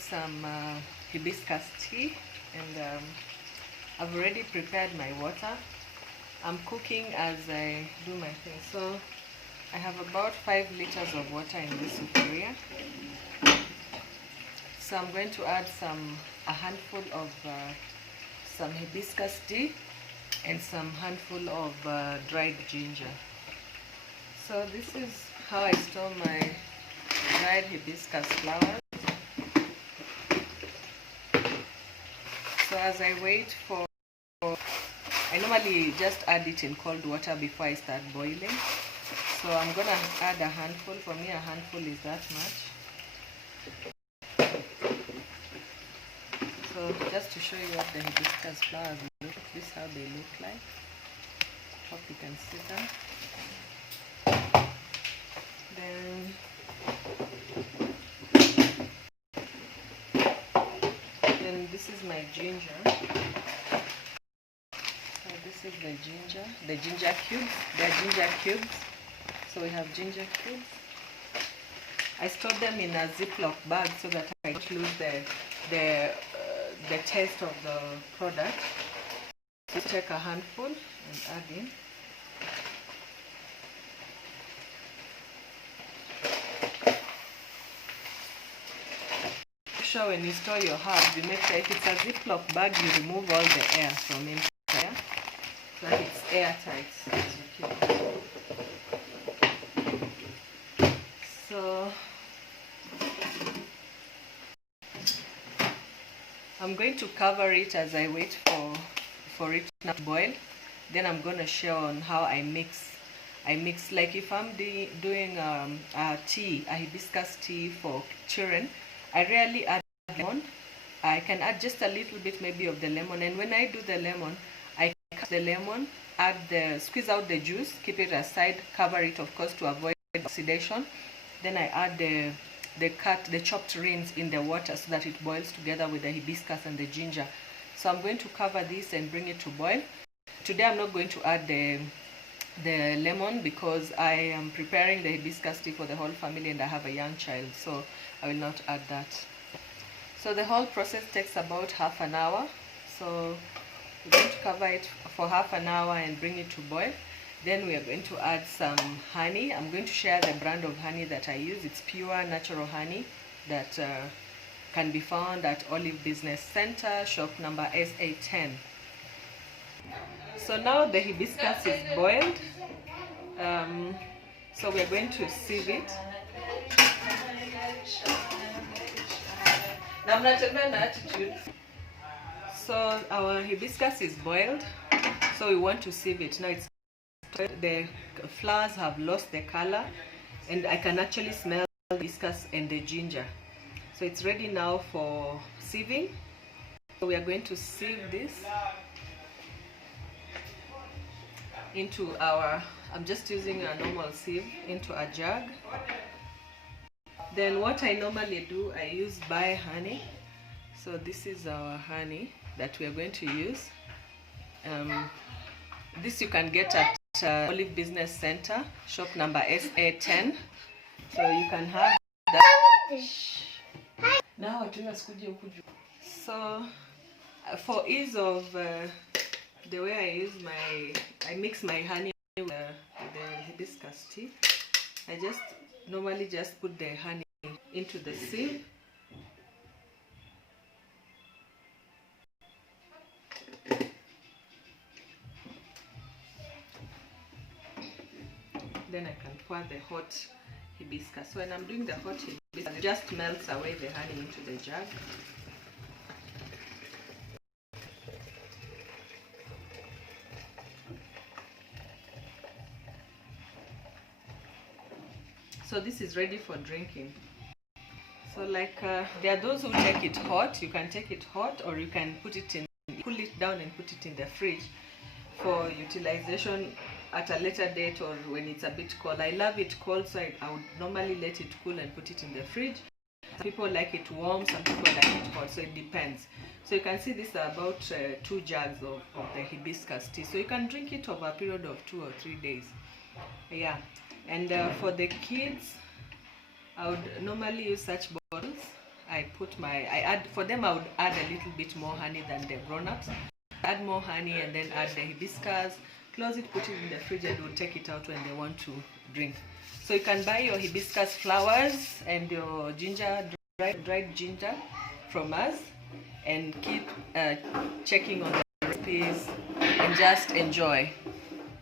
some hibiscus tea, and I've already prepared my water. I'm cooking as I do my thing. So I have about 5 liters of water in this sufuria. So I'm going to add a handful of some hibiscus tea and some handful of dried ginger. So this is how I store my dried hibiscus flowers. So as I wait for, I normally just add it in cold water before I start boiling. So I'm gonna add a handful. For me, a handful is that much. So just to show you what the hibiscus flowers look, this is how they look like. Hope you can see them. Then this is my ginger. So this is the ginger cubes. They're ginger cubes. So we have ginger cubes. I store them in a Ziploc bag so that I don't lose the taste of the product. So take a handful and add in. Make sure when you store your herbs, you make sure if it's a Ziploc bag, you remove all the air from inside, so that it's airtight as you keep it. So I'm going to cover it as I wait for it to boil. Then I'm going to show on how I mix. Like if I'm doing a hibiscus tea for children, I rarely add lemon. I can add just a little bit maybe of the lemon, and when I do the lemon, I cut the lemon, squeeze out the juice, keep it aside, cover it of course to avoid oxidation. Then I add the chopped greens in the water so that it boils together with the hibiscus and the ginger. So I'm going to cover this and bring it to boil. Today I'm not going to add the lemon because I am preparing the hibiscus tea for the whole family and I have a young child, so I will not add that. So the whole process takes about half an hour. So we're going to cover it for half an hour and bring it to boil. Then we are going to add some honey. I'm going to share the brand of honey that I use. It's pure natural honey that can be found at Olive Business Center, shop number SA10. So now the hibiscus is boiled. So we are going to sieve it. So our hibiscus is boiled. So we want to sieve it. Now the flowers have lost the color, and I can actually smell the hibiscus and the ginger. So it's ready now for sieving. So we are going to sieve this into I'm just using a normal sieve, into a jug. Then what I normally do, I use buy honey. So this is our honey that we are going to use. This you can get at Olive Business Center, shop number SA10. So you can have that. So for ease of the way I mix my honey with the hibiscus tea, I normally just put the honey into the sieve. Then I can pour the hot hibiscus. So when I'm doing the hot hibiscus, it just melts away the honey into the jug. So this is ready for drinking. So like there are those who take it hot. You can take it hot, or you can cool it down and put it in the fridge for utilization at a later date, or when it's a bit cold. I love it cold, so I would normally let it cool and put it in the fridge. Some people like it warm, some people like it hot, so it depends. So you can see this is about 2 jugs of the hibiscus tea. So you can drink it over a period of 2 or 3 days. Yeah. And for the kids, I would normally use such bottles. I add, for them I would add a little bit more honey than the grown-ups. Add more honey and then add the hibiscus, close it, put it in the fridge, and we'll take it out when they want to drink. So you can buy your hibiscus flowers and your ginger, dried ginger from us, and keep checking on the recipes and just enjoy.